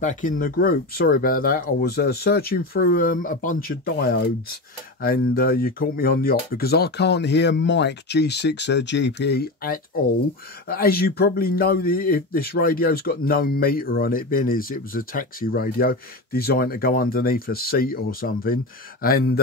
back in the group. Sorry about that. I was searching through a bunch of diodes, and you caught me on the op because I can't hear Mike G6 GPE at all. As you probably know, if this radio's got no meter on it, being as it was a taxi radio designed to go underneath a seat or something. And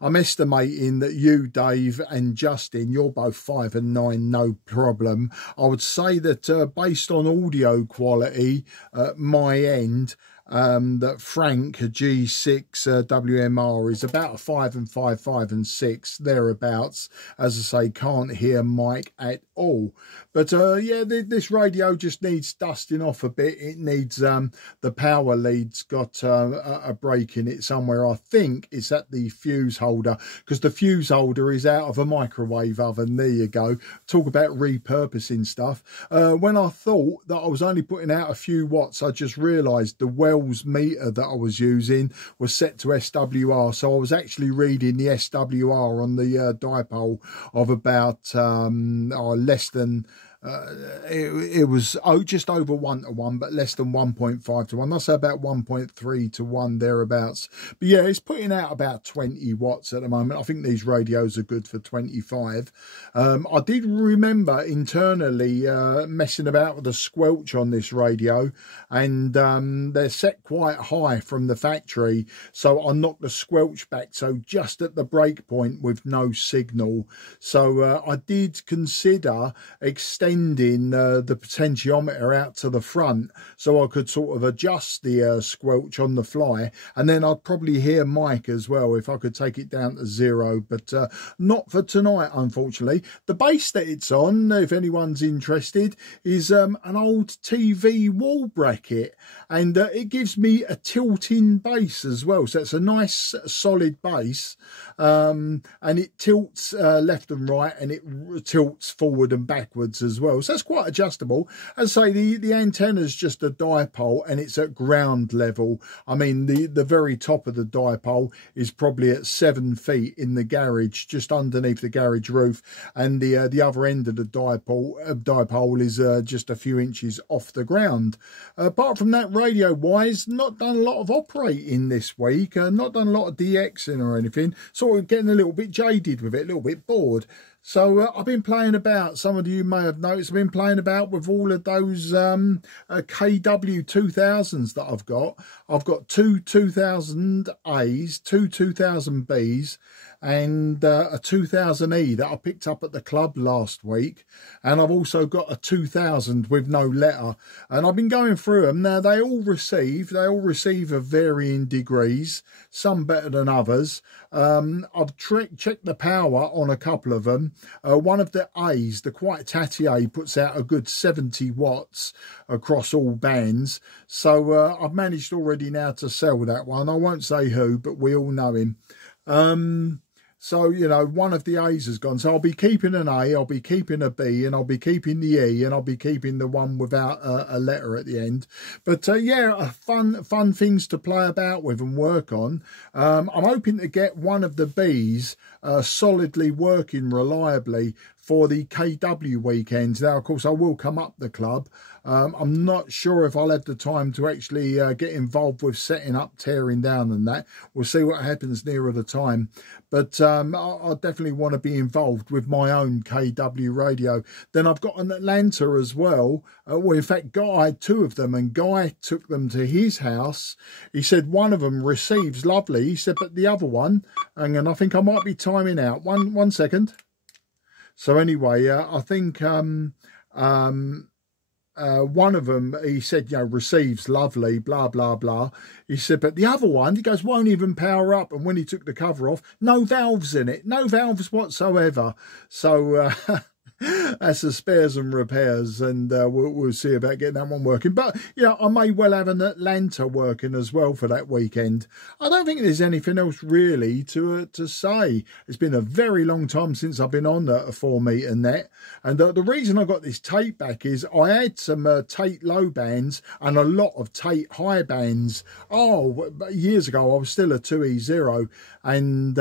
I'm estimating that you, Dave, and Justin, you're both 5 and 9, no problem. I would say that based on audio quality at my end, that Frank G6 WMR is about a 5 and 5, 5 and 6 thereabouts. As I say, can't hear Mike at all. But yeah, this radio just needs dusting off a bit. It needs the power lead's got a break in it somewhere. I think it's at the fuse holder, because the fuse holder is out of a microwave oven. There you go. Talk about repurposing stuff. When I thought that I was only putting out a few watts, I just realised the Wells meter that I was using was set to SWR, so I was actually reading the SWR on the dipole of about less than it was just over 1 to 1, but less than 1.5 to 1. That's about 1.3 to 1 thereabouts. But yeah, it's putting out about 20 watts at the moment. I think these radios are good for 25. I did remember internally messing about with the squelch on this radio, and they're set quite high from the factory, so I knocked the squelch back, so just at the break point with no signal. So I did consider extending the potentiometer out to the front so I could sort of adjust the squelch on the fly, and then I'd probably hear Mike as well if I could take it down to 0, but not for tonight, unfortunately. The bass that it's on, if anyone's interested, is an old TV wall bracket, and it gives me a tilting bass as well, so it's a nice solid bass, and it tilts left and right, and it tilts forward and backwards as well, so that's quite adjustable. As I say, the antenna's just a dipole, and it's at ground level. I mean, the very top of the dipole is probably at 7 feet in the garage, just underneath the garage roof, and the other end of the dipole is just a few inches off the ground. Apart from that, radio wise, not done a lot of operating this week, not done a lot of DXing or anything, sort of getting a little bit jaded with it, a little bit bored. So I've been playing about, some of you may have noticed, I've been playing about with all of those KW 2000s that I've got. I've got 2 2000As, 2 2000Bs, and a 2000E that I picked up at the club last week. And I've also got a 2000 with no letter. And I've been going through them. Now, they all receive of varying degrees, some better than others. I've checked the power on a couple of them. One of the A's, the quite tatty A, puts out a good 70 watts across all bands. So I've managed already now to sell that one. I won't say who, but we all know him. So, you know, one of the A's has gone. So I'll be keeping an A, I'll be keeping a B, and I'll be keeping the E, and I'll be keeping the one without a letter at the end. But yeah, fun things to play about with and work on. I'm hoping to get one of the B's solidly working reliably for the KW weekends. Now, of course, I will come up the club. I'm not sure if I'll have the time to actually get involved with setting up, tearing down and that. We'll see what happens nearer the time. But I definitely want to be involved with my own KW radio. Then I've got an Atlanta as well. Well, in fact, I had 2 of them, and Guy took them to his house. He said one of them receives lovely. He said, but the other one, and I think I might be timing out. One second. So anyway, I think one of them, he said, you know, receives lovely, blah, blah, blah. He said, but the other one, he goes, won't even power up. And when he took the cover off, no valves in it, no valves whatsoever. So that's the spares and repairs, and we'll see about getting that one working. But yeah, I may well have an Atlanta working as well for that weekend. I don't think there's anything else really to say. It's been a very long time since I've been on a 4 meter net, and the reason I got this Tait back is I had some Tait low bands and a lot of Tait high bands. Oh, years ago I was still a 2E0, and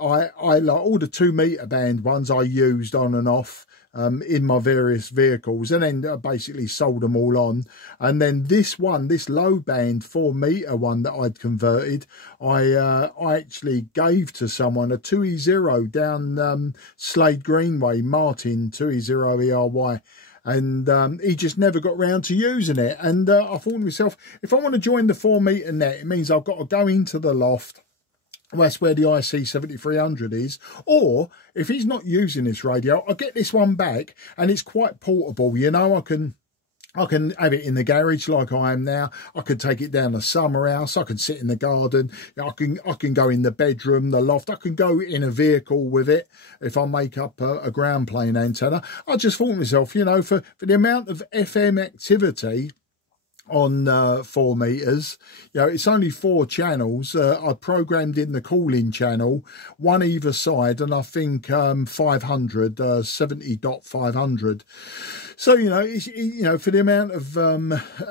I like all the 2 meter band ones I used on and off. in my various vehicles, and then basically sold them all on. And then this one, this low band 4 meter one that I'd converted, I actually gave to someone, a 2E0 down Slade Greenway, Martin 2E0 ERY. And he just never got round to using it. And I thought to myself, if I want to join the 4 meter net, it means I've got to go into the loft. Well, that's where the IC 7300 is. Or if he's not using this radio, I'll get this one back, and it's quite portable. You know, I can have it in the garage like I am now. I could take it down the summer house. I can sit in the garden. I can go in the bedroom, the loft. I can go in a vehicle with it if I make up a ground plane antenna. I just thought to myself, you know, for the amount of FM activity on 4 meters, you know, it's only 4 channels. I programmed in the calling channel, 1 either side, and I think 500, 70.500. So, you know, you know, for the amount of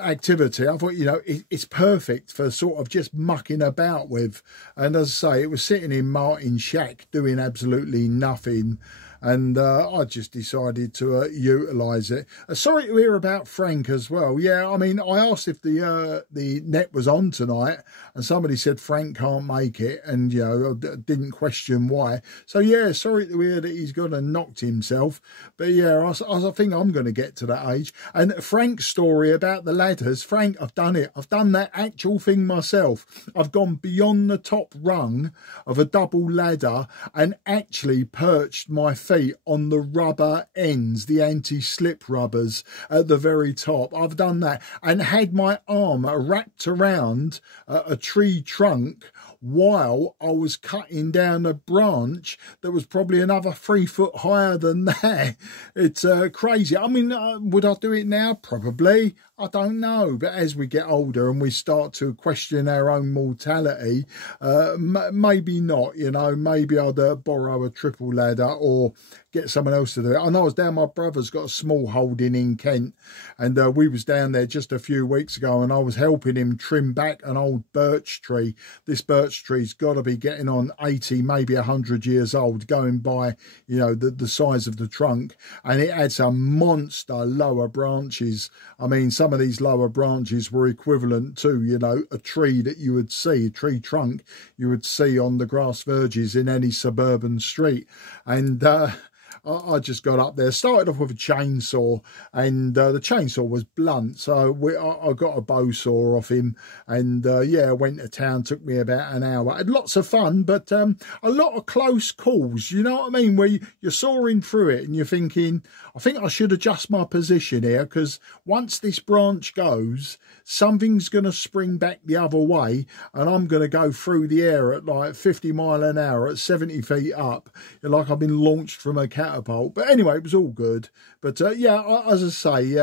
activity, I thought, you know, it's perfect for sort of just mucking about with. And as I say, it was sitting in Martin's shack doing absolutely nothing. And I just decided to utilise it. Sorry to hear about Frank as well. Yeah, I mean, I asked if the net was on tonight, and somebody said Frank can't make it, and, you know, didn't question why. So, yeah, sorry to hear that he's gone and knocked himself. But, yeah, I think I'm going to get to that age. And Frank's story about the ladders, Frank, I've done it. I've done that actual thing myself. I've gone beyond the top rung of a double ladder and actually perched my feet on the rubber ends, the anti-slip rubbers at the very top. I've done that and had my arm wrapped around a tree trunk while I was cutting down a branch that was probably another 3 foot higher than that. It's crazy. I mean, would I do it now? Probably. I don't know. But as we get older and we start to question our own mortality, maybe not, you know. Maybe I'd borrow a triple ladder or get someone else to do it. I know I was down, my brother's got a small holding in Kent, and we was down there just a few weeks ago, and I was helping him trim back an old birch tree. This birch tree's got to be getting on 80, maybe 100 years old, going by, you know, the size of the trunk, and it had some monster lower branches. I mean, some of these lower branches were equivalent to, you know, a tree that you would see, a tree trunk you would see on the grass verges in any suburban street. And I just got up there, started off with a chainsaw, and the chainsaw was blunt, so I got a bow saw off him, and yeah, went to town. Took me about an hour. I had lots of fun, but a lot of close calls, you know what I mean, where you're sawing through it and you're thinking, I think I should adjust my position here, because once this branch goes, something's going to spring back the other way, and I'm going to go through the air at like 50 miles an hour at 70 feet up, like I've been launched from a catapult. But anyway, it was all good. But yeah, as I say,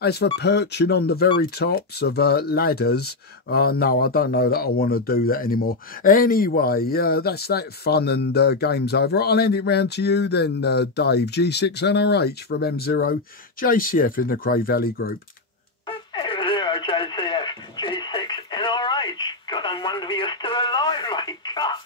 as for perching on the very tops of ladders, no, I don't know that I want to do that anymore. Anyway, that's that fun and games over. I'll hand it round to you then, Dave. G6NRH from M0 JCF in the Cray Valley group. M0 JCF G6NRH. God, I wonder if you're still alive, mate. God,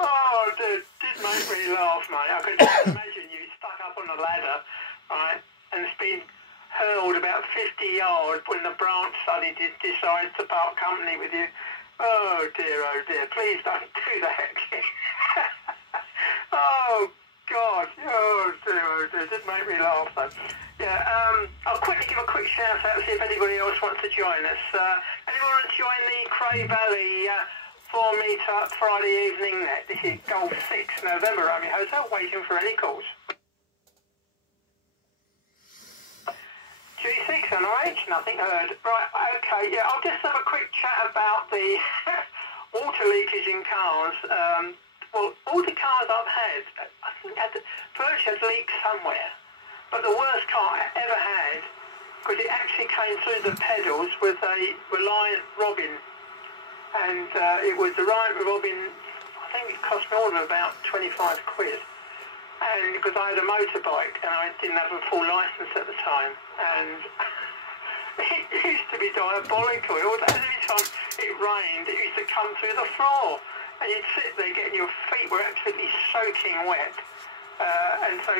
oh, dude, did make me laugh, mate. I could just imagine you stuck up on a ladder, right, and it's been hurled about 50 yards when the branch suddenly decides to part company with you. Oh dear, please don't do that again. Oh God, oh dear, it did make me laugh though. Yeah, I'll quickly give a quick shout out to see if anybody else wants to join us. Anyone want to join the Cray Valley 4 meter Friday evening net? This is Golf 6 November Romeo Hotel, waiting for any calls. G6NRH, nothing heard. Right, okay, yeah, I'll just have a quick chat about the water leakage in cars. Well, all the cars I've had, I think Birch has leaked somewhere. But the worst car I ever had, because it actually came through the pedals, was a Reliant Robin. And it was the Reliant Robin, I think it cost me all of about 25 quid. And because I had a motorbike and I didn't have a full licence at the time. And it used to be diabolical. Every time it rained, it used to come through the floor. And you'd sit there getting your feet were absolutely soaking wet. And so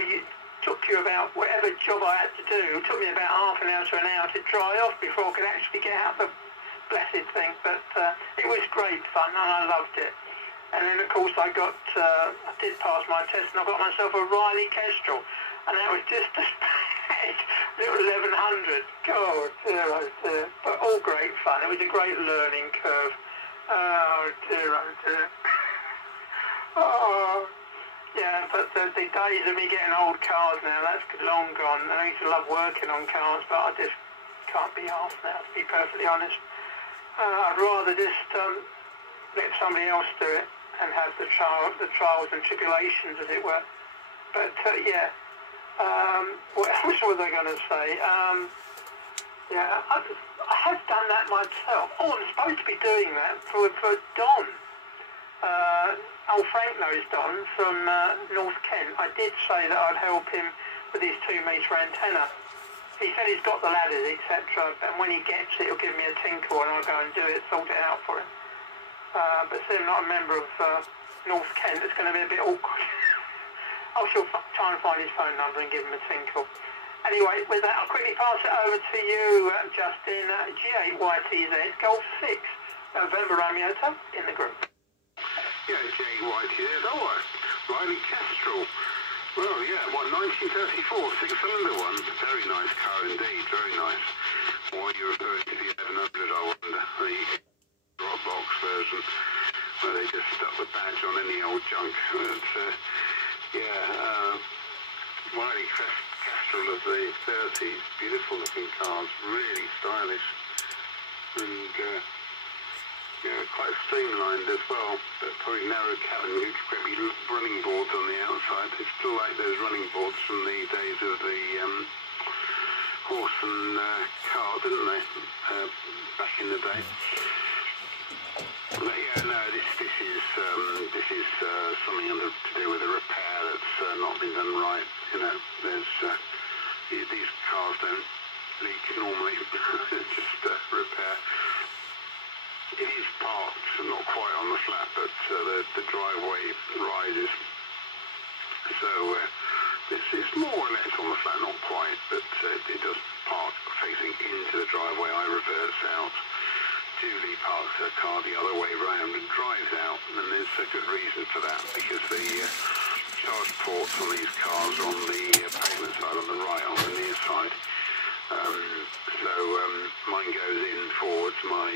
took you about, whatever job I had to do, it took me about half an hour to an hour to dry off before I could actually get out the blessed thing. But it was great fun and I loved it. And then of course I did pass my test and I got myself a Riley Kestrel, and that was just a little 1100. God, dear, oh dear. But all great fun. It was a great learning curve. Oh dear, oh dear. Oh. Yeah, but the days of me getting old cars now, that's long gone. I used to love working on cars, but I just can't be asked now, to be perfectly honest. I'd rather just let somebody else do it and have the trials and tribulations, as it were. But yeah, what else was I going to say? Yeah, I have done that myself. Oh, I'm supposed to be doing that for Don. Old Frank knows Don from North Kent. I did say that I'd help him with his 2-metre antenna. He said he's got the ladders, etc. And when he gets it, he'll give me a tinkle and I'll go and do it, sort it out for him. But since I'm not a member of North Kent, it's going to be a bit awkward. I shall try and find his phone number and give him a tinkle. Anyway, with that, I'll quickly pass it over to you, Justin. G8YTZ, Golf 6, November Romeo in the group. Yeah, J-Y-T-Z, Riley Kestrel. Well, yeah, 1934, 6-cylinder one. Very nice car indeed, very nice. Why you referring to the 1100, I wonder. The Dropbox version, where they just stuck the badge on any old junk. But, yeah, Riley Kestrel of the 30s, beautiful looking cars, really stylish. And, yeah, quite streamlined as well, but probably narrow cabin, maybe running boards on the outside. They still like those running boards from the days of the horse and car, didn't they? Back in the day. But yeah, no, this is something to do with a repair that's not been done right. You know, there's these cars don't leak normally. It's just repair. It is parked, not quite on the flat, but the driveway rises. So this is more or less on the flat, not quite, but it does park facing into the driveway. I reverse out. Julie parks her car the other way round and drives out, and there's a good reason for that, because the charge ports on these cars are on the pavement side, on the right, on the near side. So mine goes in forwards, my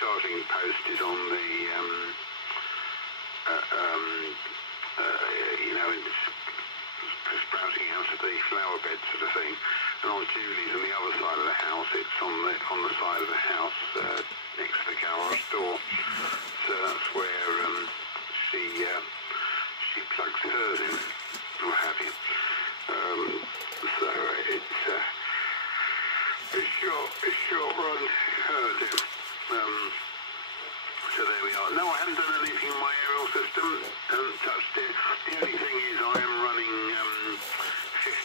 charging post is on the, you know, sprouting out of the flower bed sort of thing. And on Julie's on the other side of the house, it's on the side of the house next to the garage door. So that's where she plugs hers in, or have you. So it's short run hers. So there we are. No, I haven't done anything in my aerial system. Haven't touched it. The only thing is I am running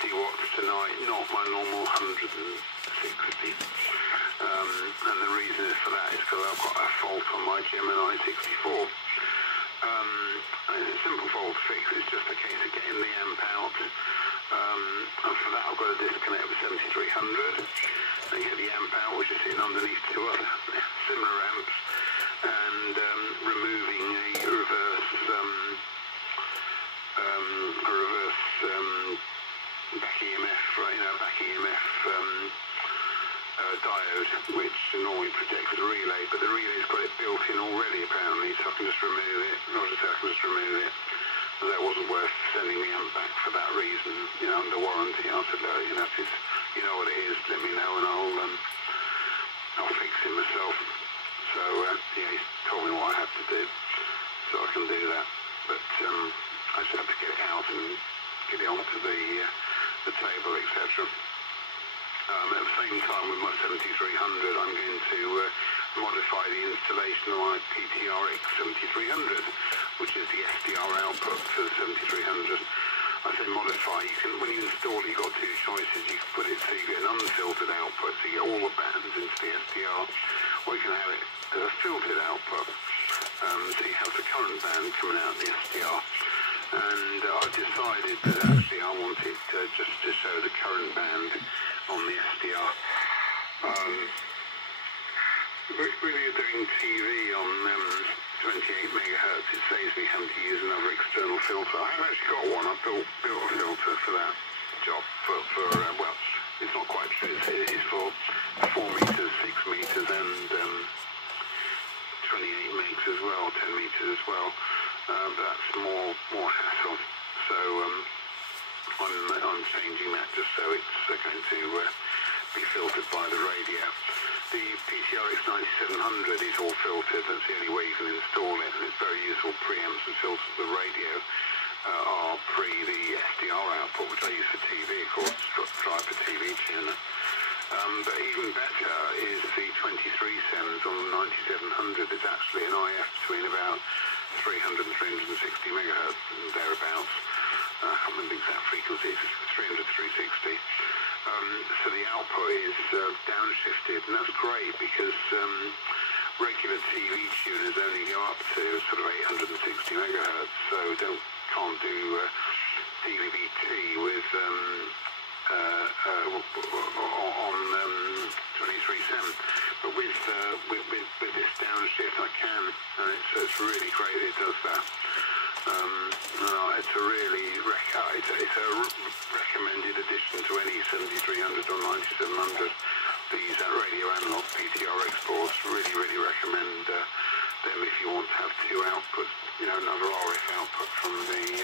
50 watts tonight, not my normal 160. And the reason for that is because I've got a fault on my Gemini 64. It's a simple fault fix. It's just a case of getting the amp out. And for that I've got to disconnect the 7300 and get the amp out, which is sitting underneath two other similar amps, and removing a reverse back EMF, right, back EMF diode, which normally projects the relay, but the relay's got it built in already apparently, so I can just remove it. That wasn't worth sending the amp back for that reason, you know, under warranty. I said, no, you know, if it's, you know what it is, let me know and I'll fix it myself. So yeah, he's told me what I have to do, so I can do that. But I just have to get it out and get it onto the table, etc. At the same time, with my 7300, I'm going to modify the installation of my PTRX 7300, which is the SDR output for the 7300. I say modify. You can, when you install it, you've got two choices. You can put it so you get an unfiltered output, so you get all the bands into the SDR, or you can have it as a filtered output, so you have the current band coming out of the SDR, and I decided that actually I wanted just to show the current band on the SDR. When you're doing TV on 28 megahertz, it saves me having to use another external filter. I have actually got one. I built a filter for that job. Well, it's not quite true. It is for 4 meters, 6 meters, and 28 megs as well, 10 meters as well. But that's more hassle. So I'm changing that just so it's going to be filtered by the radio. The PTRX 9700 is all filtered. That's the only way you can install it, and it's very useful. Preamps and filters the radio are pre the SDR output, which I use for TV, of course, drive for TV tuner. But even better is the 23 sems on the 9700. It's actually an IF between about 300 and 360 megahertz and thereabouts. I can't remember the exact frequency. It's 300 360. So the output is downshifted, and that's great because regular TV tuners only go up to sort of 860 megahertz, so can't do DVB-T with on 23 sem. But with this downshift I can, and it's really great it does that. It's a really it's a recommended addition to any 7300 or 9700. These radio analog PTRX boards, really recommend them if you want to have two outputs, you know, another RF output from the,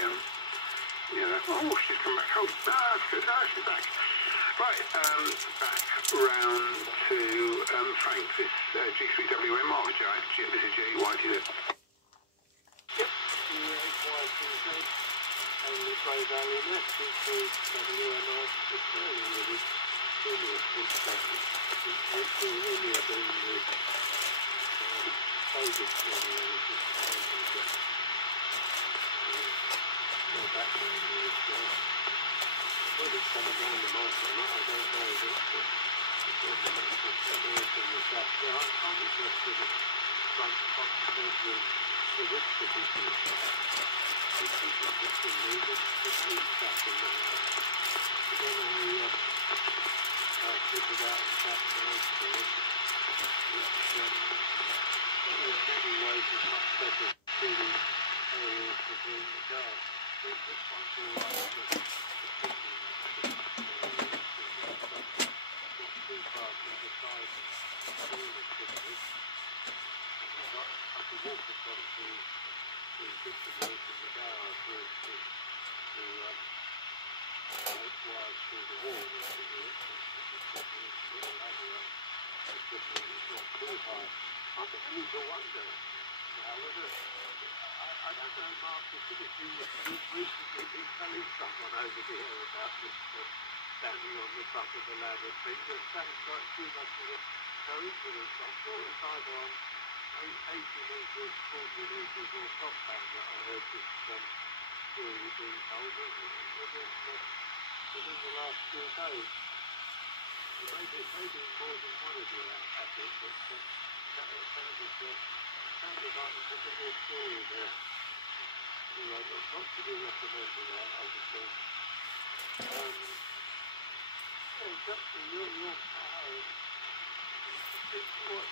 oh, she's come back home. That's good. She's back. Right, back round to Frank, this G3WM Mark. This is J8YTZ. Yep, G8YTZ. And the grey value in that, G3WM is fairly really good stuff. It's really a bit of COVID value, which is background is whether it's coming down the mic or not, I don't know, but it's also makes a noise in the back. Yeah, I'm interested in front boxes with this particular stuff. It's interesting music, it's new stuff in that. Then I figured out the fact that I saw it, which in many ways is much better shooting areas between the guards. This one's all right, but the signal not too far from the side of the signal. I can walk across the picture road from the garage where it's to make wires through the wall and everything. It's not too high. I begin to wonder whether, I don't know, Mark, you've recently been telling someone over here about this standing on the top of the ladder thing. That sounds like too much of a coincidence. I'm sure it's either on 80 metres, 40 metres or top band that I heard this story being told within the last few days. Maybe more than one of you at it, but sounded like a little story there. Anyway, not to be recommended that, obviously. Yeah, exactly, your power. It's what,